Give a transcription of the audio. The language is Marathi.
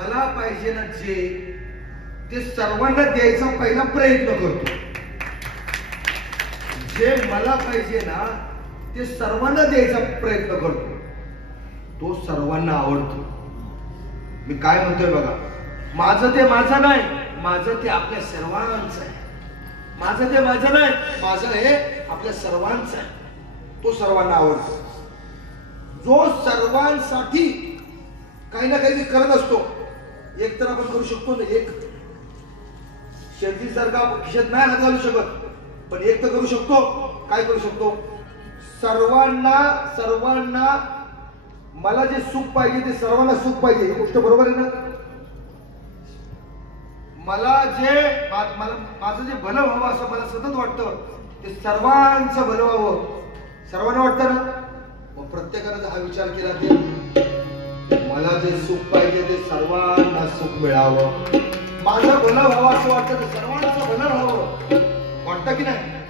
मला पाहिजे ना जे ते सर्वांना द्यायचा पहिला प्रयत्न करतो. जे मला पाहिजे ना ते सर्वांना द्यायचा प्रयत्न करतो. तो सर्वांना आवडतो. मी काय म्हणतोय बघा, माझं ते माझं नाही, माझं ते आपल्या सर्वांचं आहे. माझं ते माझं नाही, माझं हे आपल्या सर्वांचं आहे. तो सर्वांना आवडतो. जो सर्वांसाठी काही ना काही करत असतो. एक तर आपण करू शकतो ना, एक शेतीसारखा आपण खिशात नाही हात घालू शकत, पण एक तर करू शकतो. काय करू शकतो? सर्वांना मला जे सुख पाहिजे ते सर्वांना सुख पाहिजे, ही गोष्ट बरोबर आहे ना. माझं जे भलं व्हावं असं मला सतत वाटतं, ते सर्वांचं भलं व्हावं सर्वांना वाटतं ना. मग प्रत्येकाने हा विचार केला की मला जे सुख पाहिजे ते सर्वांना सुख मिळावं, माझं भलं व्हावं असं वाटतं, ते सर्वांचं भलं व्हावं वाटतं की नाही.